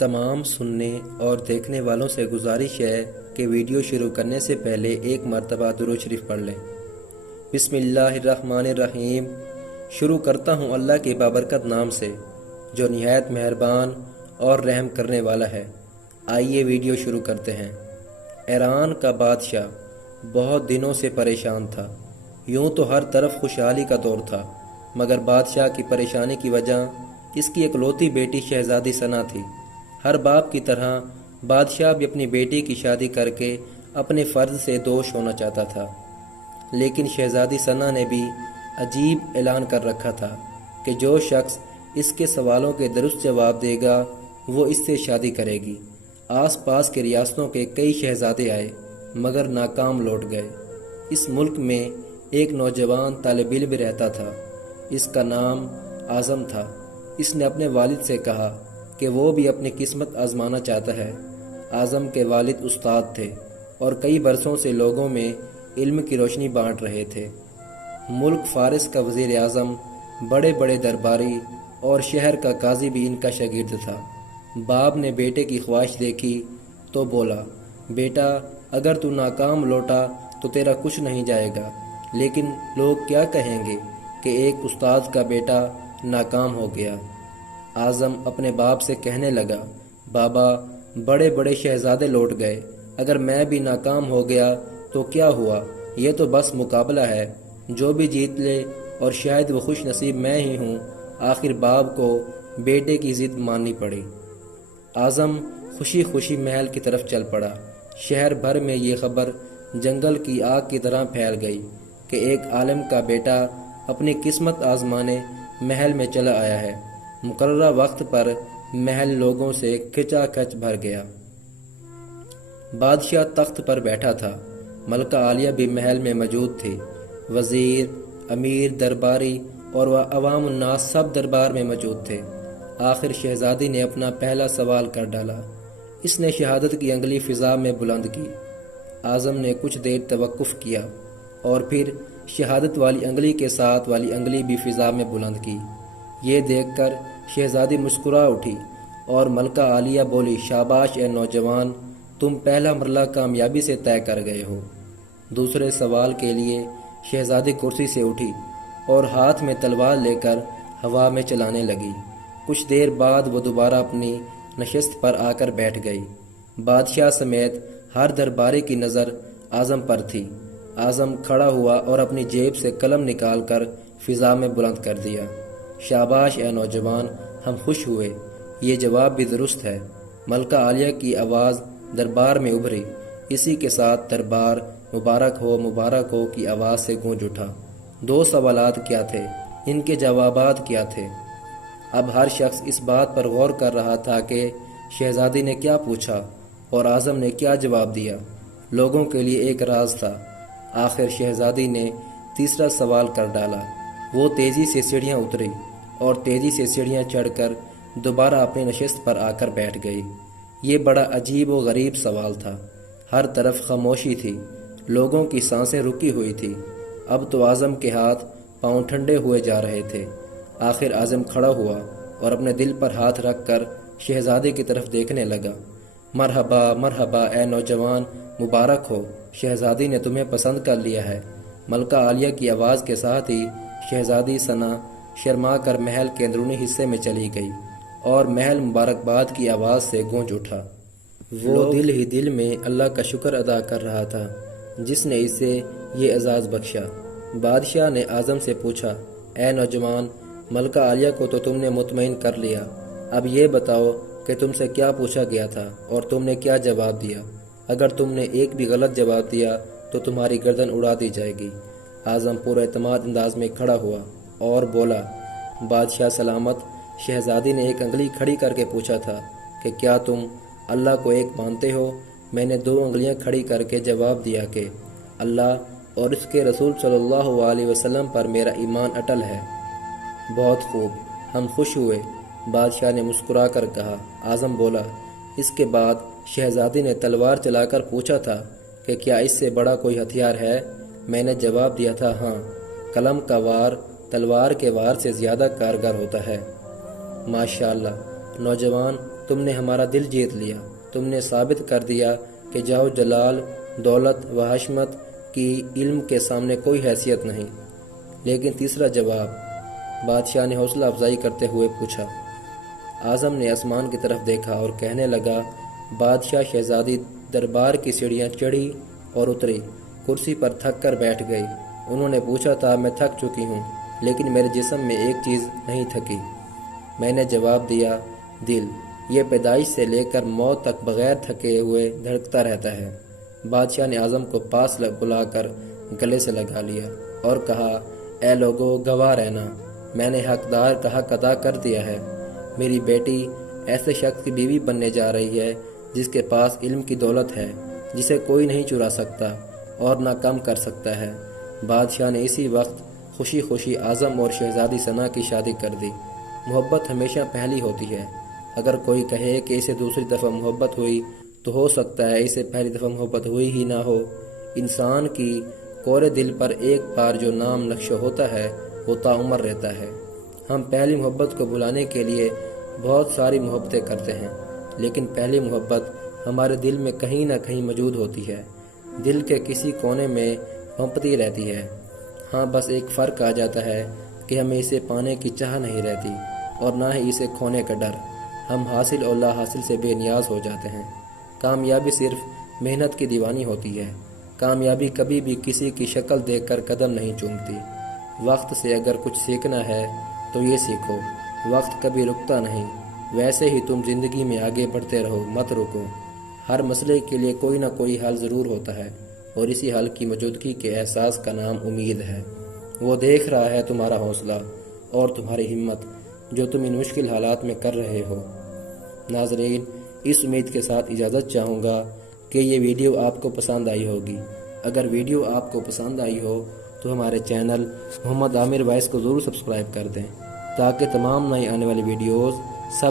تمام سننے اور دیکھنے والوں سے گزارش ہے کہ ویڈیو شروع کرنے سے پہلے ایک مرتبہ درود شریف پڑھ لیں۔ بسم اللہ الرحمن الرحیم۔ شروع کرتا ہوں اللہ کے بابرکت نام سے جو نہایت مہربان اور رحم کرنے والا ہے۔ آئیے ویڈیو شروع کرتے ہیں۔ ایران کا بادشاہ بہت دنوں سے پریشان تھا۔ یوں تو ہر طرف خوشحالی کا دور تھا، مگر بادشاہ کی پریشانی کی وجہ اس کی اکلوتی بیٹی شہزادی ثنا تھی۔ ہر باپ کی طرح بادشاہ بھی اپنی بیٹی کی شادی کر کے اپنے فرض سے دوش ہونا چاہتا تھا، لیکن شہزادی ثنا نے بھی عجیب اعلان کر رکھا تھا کہ جو شخص اس کے سوالوں کے درست جواب دے گا وہ اس سے شادی کرے گی۔ آس پاس کے ریاستوں کے کئی شہزادے آئے مگر ناکام لوٹ گئے۔ اس ملک میں ایک نوجوان طالب علم رہتا تھا، اس کا نام اعظم تھا۔ اس نے اپنے والد سے کہا کہ وہ بھی اپنی قسمت آزمانا چاہتا ہے۔ اعظم کے والد استاد تھے اور کئی برسوں سے لوگوں میں علم کی روشنی بانٹ رہے تھے۔ ملک فارس کا وزیر اعظم، بڑے بڑے درباری اور شہر کا قاضی بھی ان کا شاگرد تھا۔ باپ نے بیٹے کی خواہش دیکھی تو بولا، بیٹا اگر تو ناکام لوٹا تو تیرا کچھ نہیں جائے گا، لیکن لوگ کیا کہیں گے کہ ایک استاد کا بیٹا ناکام ہو گیا۔ اعظم اپنے باپ سے کہنے لگا، بابا بڑے بڑے شہزادے لوٹ گئے، اگر میں بھی ناکام ہو گیا تو کیا ہوا؟ یہ تو بس مقابلہ ہے، جو بھی جیت لے، اور شاید وہ خوش نصیب میں ہی ہوں۔ آخر باپ کو بیٹے کی ضد ماننی پڑی۔ اعظم خوشی خوشی محل کی طرف چل پڑا۔ شہر بھر میں یہ خبر جنگل کی آگ کی طرح پھیل گئی کہ ایک عالم کا بیٹا اپنی قسمت آزمانے محل میں چلا آیا ہے۔ مقررہ وقت پر محل لوگوں سے کھچا کھچ بھر گیا۔ بادشاہ تخت پر بیٹھا تھا، ملکہ عالیہ بھی محل میں موجود تھی۔ وزیر، امیر، درباری اور عوام الناس سب دربار میں موجود تھے۔ آخر شہزادی نے اپنا پہلا سوال کر ڈالا۔ اس نے شہادت کی انگلی فضا میں بلند کی۔ اعظم نے کچھ دیر توقف کیا اور پھر شہادت والی انگلی کے ساتھ والی انگلی بھی فضا میں بلند کی۔ یہ دیکھ کر شہزادی مسکرا اٹھی اور ملکہ عالیہ بولی، شاباش اے نوجوان، تم پہلا مرحلہ کامیابی سے طے کر گئے ہو۔ دوسرے سوال کے لیے شہزادی کرسی سے اٹھی اور ہاتھ میں تلوار لے کر ہوا میں چلانے لگی۔ کچھ دیر بعد وہ دوبارہ اپنی نشست پر آ کر بیٹھ گئی۔ بادشاہ سمیت ہر درباری کی نظر اعظم پر تھی۔ اعظم کھڑا ہوا اور اپنی جیب سے قلم نکال کر فضا میں بلند کر دیا، شاباش اے نوجوان، ہم خوش ہوئے، یہ جواب بھی درست ہے۔ ملکہ عالیہ کی آواز دربار میں ابھری۔ اسی کے ساتھ دربار مبارک ہو کی آواز سے گونج اٹھا۔ دو سوالات کیا تھے، ان کے جوابات کیا تھے؟ اب ہر شخص اس بات پر غور کر رہا تھا کہ شہزادی نے کیا پوچھا اور اعظم نے کیا جواب دیا۔ لوگوں کے لیے ایک راز تھا۔ آخر شہزادی نے تیسرا سوال کر ڈالا۔ وہ تیزی سے سیڑھیاں اتری اور تیزی سے سیڑھیاں چڑھ کر دوبارہ اپنی نشست پر آ کر بیٹھ گئی۔ یہ بڑا عجیب و غریب سوال تھا۔ ہر طرف خاموشی تھی، لوگوں کی سانسیں رکی ہوئی تھی۔ اب تو اعظم کے ہاتھ پاؤں ٹھنڈے ہوئے جا رہے تھے۔ آخر اعظم کھڑا ہوا اور اپنے دل پر ہاتھ رکھ کر شہزادی کی طرف دیکھنے لگا۔ مرحبا مرحبا اے نوجوان، مبارک ہو، شہزادی نے تمہیں پسند کر لیا ہے۔ ملکہ عالیہ کی آواز کے ساتھ ہی شہزادی ثنا شرما کر محل کے اندرونی حصے میں چلی گئی اور محل مبارکباد کی آواز سے گونج اٹھا۔ وہ دل ہی دل میں اللہ کا شکر ادا کر رہا تھا جس نے اسے یہ اعزاز بخشا۔ بادشاہ نے اعظم سے پوچھا، اے نوجوان، ملکہ عالیہ کو تو تم نے مطمئن کر لیا، اب یہ بتاؤ کہ تم سے کیا پوچھا گیا تھا اور تم نے کیا جواب دیا؟ اگر تم نے ایک بھی غلط جواب دیا تو تمہاری گردن اڑا دی جائے گی۔ اعظم پورا اعتماد انداز میں کھڑا ہوا اور بولا، بادشاہ سلامت، شہزادی نے ایک انگلی کھڑی کر کے پوچھا تھا کہ کیا تم اللہ کو ایک مانتے ہو؟ میں نے دو انگلیاں کھڑی کر کے جواب دیا کہ اللہ اور اس کے رسول صلی اللہ علیہ وسلم پر میرا ایمان اٹل ہے۔ بہت خوب، ہم خوش ہوئے، بادشاہ نے مسکرا کر کہا۔ اعظم بولا، اس کے بعد شہزادی نے تلوار چلا کر پوچھا تھا کہ کیا اس سے بڑا کوئی ہتھیار ہے؟ میں نے جواب دیا تھا، ہاں، قلم کا وار تلوار کے وار سے زیادہ کارگر ہوتا ہے۔ ماشاءاللہ، نوجوان تم نے ہمارا دل جیت لیا، تم نے ثابت کر دیا کہ جاہ و جلال، دولت و حشمت کی علم کے سامنے کوئی حیثیت نہیں۔ لیکن تیسرا جواب، بادشاہ نے حوصلہ افزائی کرتے ہوئے پوچھا۔ اعظم نے آسمان کی طرف دیکھا اور کہنے لگا، بادشاہ شہزادی دربار کی سیڑھیاں چڑھی اور اتری، کرسی پر تھک کر بیٹھ گئی۔ انہوں نے پوچھا تھا، میں تھک چکی ہوں، لیکن میرے جسم میں ایک چیز نہیں تھکی۔ میں نے جواب دیا، دل، یہ پیدائش سے لے کر موت تک بغیر تھکے ہوئے دھڑکتا رہتا ہے۔ بادشاہ نے اعظم کو پاس بلا کر گلے سے لگا لیا اور کہا، اے لوگو، گواہ رہنا، میں نے حقدار کا حق ادا کر دیا ہے۔ میری بیٹی ایسے شخص کی بیوی بننے جا رہی ہے جس کے پاس علم کی دولت ہے، جسے کوئی نہیں چرا سکتا اور نہ کم کر سکتا ہے۔ بادشاہ نے اسی وقت خوشی خوشی اعظم اور شہزادی ثنا کی شادی کر دی۔ محبت ہمیشہ پہلی ہوتی ہے۔ اگر کوئی کہے کہ اسے دوسری دفعہ محبت ہوئی تو ہو سکتا ہے اسے پہلی دفعہ محبت ہوئی ہی نہ ہو۔ انسان کی کورے دل پر ایک بار جو نام نقش ہوتا ہے وہ تاعمر رہتا ہے۔ ہم پہلی محبت کو بھلانے کے لیے بہت ساری محبتیں کرتے ہیں، لیکن پہلی محبت ہمارے دل میں کہیں نہ کہیں موجود ہوتی ہے، دل کے کسی کونے میں پھپتی رہتی ہے۔ ہاں، بس ایک فرق آ جاتا ہے کہ ہمیں اسے پانے کی چاہ نہیں رہتی اور نہ ہی اسے کھونے کا ڈر۔ ہم حاصل اور لا حاصل سے بے نیاز ہو جاتے ہیں۔ کامیابی صرف محنت کی دیوانی ہوتی ہے۔ کامیابی کبھی بھی کسی کی شکل دیکھ کر قدم نہیں چومتی۔ وقت سے اگر کچھ سیکھنا ہے تو یہ سیکھو، وقت کبھی رکتا نہیں۔ ویسے ہی تم زندگی میں آگے بڑھتے رہو، مت رکو۔ ہر مسئلے کے لیے کوئی نہ کوئی حل ضرور ہوتا ہے، اور اسی حل کی موجودگی کے احساس کا نام امید ہے۔ وہ دیکھ رہا ہے تمہارا حوصلہ اور تمہاری ہمت جو تم ان مشکل حالات میں کر رہے ہو۔ ناظرین، اس امید کے ساتھ اجازت چاہوں گا کہ یہ ویڈیو آپ کو پسند آئی ہوگی۔ اگر ویڈیو آپ کو پسند آئی ہو تو ہمارے چینل محمد عامر وائس کو ضرور سبسکرائب کر دیں تاکہ تمام نئی آنے والی ویڈیوز سب